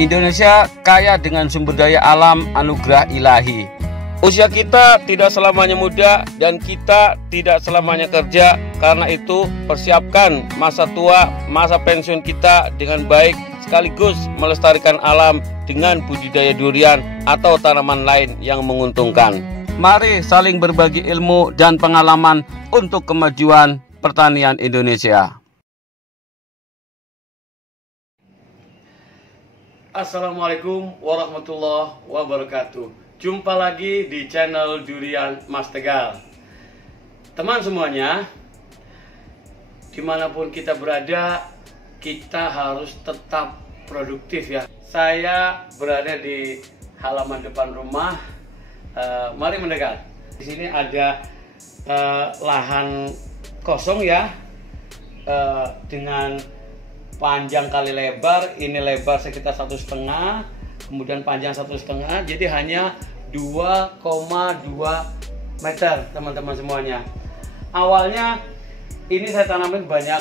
Indonesia kaya dengan sumber daya alam anugerah ilahi. Usia kita tidak selamanya muda dan kita tidak selamanya kerja. Karena itu persiapkan masa tua, masa pensiun kita dengan baik, sekaligus melestarikan alam dengan budidaya durian atau tanaman lain yang menguntungkan. Mari saling berbagi ilmu dan pengalaman untuk kemajuan pertanian Indonesia. Assalamualaikum warahmatullahi wabarakatuh. Jumpa lagi di channel Durian Mas Tegal. Teman semuanya, dimanapun kita berada, kita harus tetap produktif ya. Saya berada di halaman depan rumah. Mari mendekat. Di sini ada lahan kosong ya, dengan panjang kali lebar. Ini lebar sekitar 1,5, kemudian panjang 1,5, jadi hanya 2,2 meter teman-teman semuanya. Awalnya ini saya tanamin banyak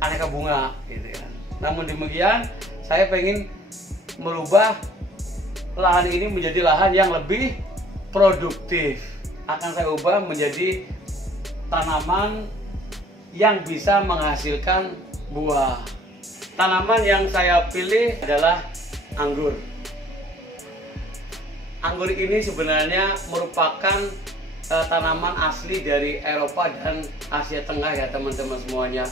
aneka bunga gitu ya. Namun demikian saya pengen merubah lahan ini menjadi lahan yang lebih produktif. Akan saya ubah menjadi tanaman yang bisa menghasilkan buah. Tanaman yang saya pilih adalah anggur. Anggur ini sebenarnya merupakan tanaman asli dari Eropa dan Asia Tengah ya teman-teman semuanya.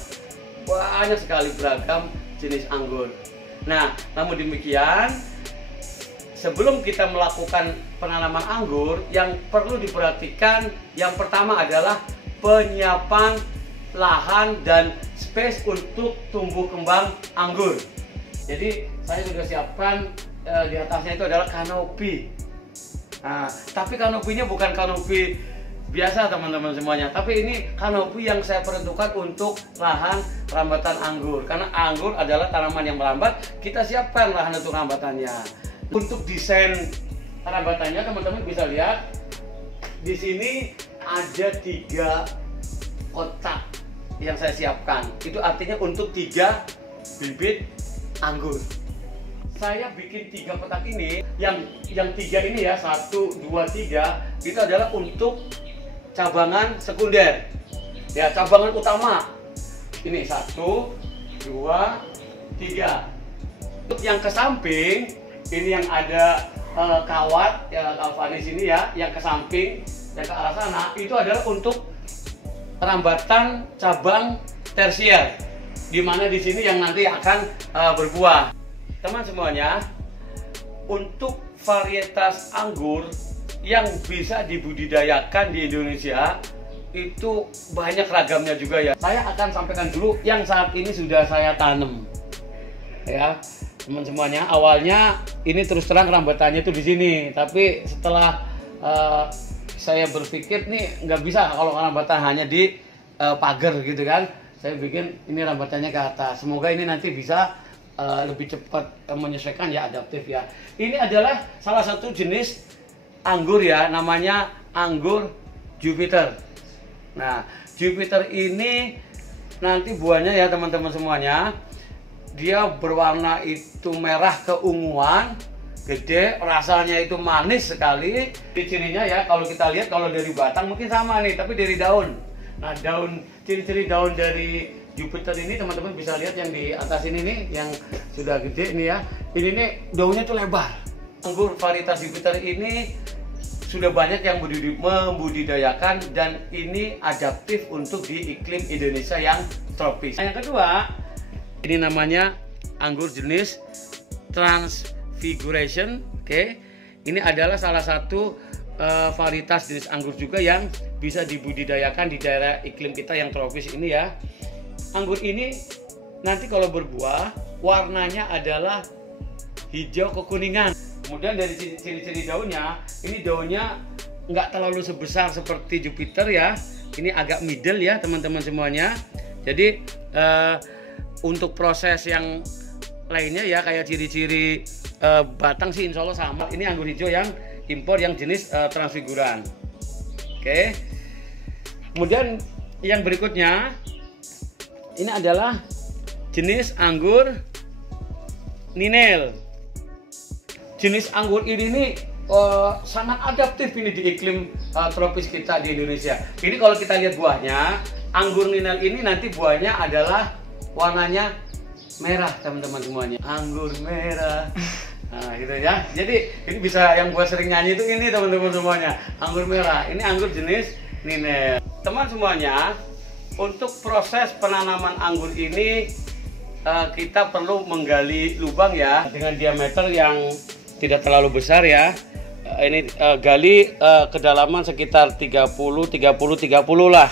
Banyak sekali beragam jenis anggur. Nah, namun demikian, sebelum kita melakukan penanaman anggur, yang perlu diperhatikan yang pertama adalah penyiapan lahan dan space untuk tumbuh kembang anggur. Jadi saya sudah siapkan di atasnya itu adalah kanopi. Nah, tapi kanopinya bukan kanopi biasa teman-teman semuanya, tapi ini kanopi yang saya peruntukkan untuk lahan rambatan anggur. Karena anggur adalah tanaman yang merambat, kita siapkan lahan untuk rambatannya. Untuk desain rambatannya teman-teman bisa lihat di sini ada 3 kotak yang saya siapkan. Itu artinya untuk 3 bibit anggur. Saya bikin 3 kotak ini, yang 3 ini ya, 1, 2, 3 itu adalah untuk cabangan sekunder ya. Cabangan utama ini 1, 2, 3. Untuk yang ke samping ini yang ada kawat ya, kalvanis ini ya, yang ke samping yang ke arah sana itu adalah untuk rambatan cabang tersier, di mana di sini yang nanti akan berbuah. Teman semuanya, untuk varietas anggur yang bisa dibudidayakan di Indonesia itu banyak ragamnya juga ya. Saya akan sampaikan dulu yang saat ini sudah saya tanam. Ya, teman semuanya, awalnya ini terus terang rambatannya itu di sini, tapi setelah saya berpikir nih nggak bisa kalau rambatan hanya di pagar gitu kan. Saya bikin ini rambatannya ke atas. Semoga ini nanti bisa lebih cepat menyesuaikan ya, adaptif ya. Ini adalah salah satu jenis anggur ya, namanya anggur Jupiter. Nah, Jupiter ini nanti buahnya ya teman-teman semuanya, dia berwarna itu merah keunguan, gede, rasanya itu manis sekali. Ciri-cirinya ya, kalau kita lihat kalau dari batang mungkin sama nih, tapi dari daun. Nah, ciri-ciri daun dari Jupiter ini teman-teman bisa lihat yang di atas ini nih, yang sudah gede ini ya. Ini nih daunnya tuh lebar. Anggur varietas Jupiter ini sudah banyak yang membudidayakan dan ini adaptif untuk di iklim Indonesia yang tropis. Yang kedua, ini namanya anggur jenis Transfiguration. Oke. Ini adalah salah satu varietas jenis anggur juga yang bisa dibudidayakan di daerah iklim kita yang tropis ini ya. Anggur ini nanti kalau berbuah warnanya adalah hijau kekuningan. Kemudian dari ciri-ciri daunnya, ini daunnya nggak terlalu sebesar seperti Jupiter ya. Ini agak middle ya teman-teman semuanya. Jadi untuk proses yang lainnya ya, kayak ciri-ciri batang sih insya Allah sama. Ini anggur hijau yang impor yang jenis transfiguran. Oke. Kemudian yang berikutnya ini adalah jenis anggur Ninel. Jenis anggur ini nih sangat adaptif ini di iklim tropis kita di Indonesia. Ini kalau kita lihat buahnya, anggur Ninel ini nanti buahnya adalah warnanya merah, teman-teman semuanya. Anggur merah. Nah, gitu ya. Jadi ini bisa yang gua sering nyanyi itu ini, teman-teman semuanya. Anggur merah. Ini anggur jenis Ninel. Teman semuanya, untuk proses penanaman anggur ini kita perlu menggali lubang ya dengan diameter yang tidak terlalu besar ya. Ini gali kedalaman sekitar 30 lah.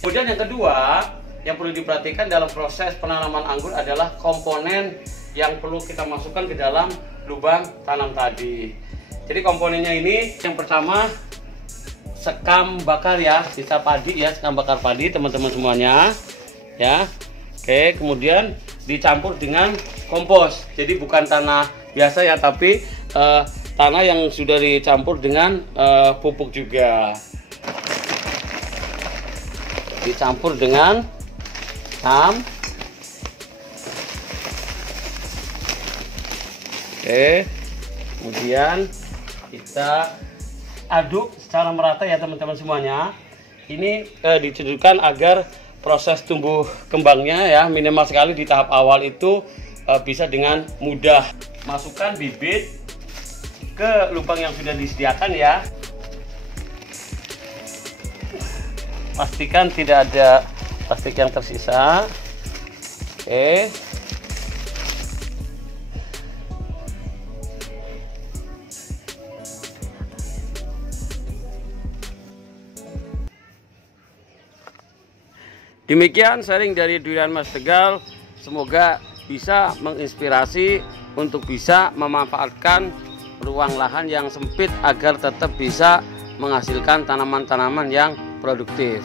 Kemudian yang kedua yang perlu diperhatikan dalam proses penanaman anggur adalah komponen yang perlu kita masukkan ke dalam lubang tanam tadi. Jadi komponennya ini yang pertama sekam bakar ya, sisa padi ya, sekam bakar padi teman-teman semuanya ya. Oke, kemudian dicampur dengan kompos. Jadi bukan tanah biasa ya, tapi tanah yang sudah dicampur dengan pupuk juga. Dicampur dengan Oke, kemudian kita aduk secara merata ya teman-teman semuanya. Ini ditujukan agar proses tumbuh kembangnya ya minimal sekali di tahap awal itu bisa dengan mudah. Masukkan bibit ke lubang yang sudah disediakan ya. Pastikan tidak ada plastik yang tersisa. Oke. Demikian sharing dari Durian Mas Tegal. Semoga bisa menginspirasi untuk bisa memanfaatkan ruang lahan yang sempit agar tetap bisa menghasilkan tanaman-tanaman yang produktif.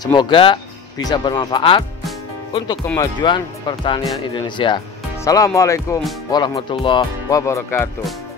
Semoga bisa bermanfaat untuk kemajuan pertanian Indonesia. Assalamualaikum warahmatullahi wabarakatuh.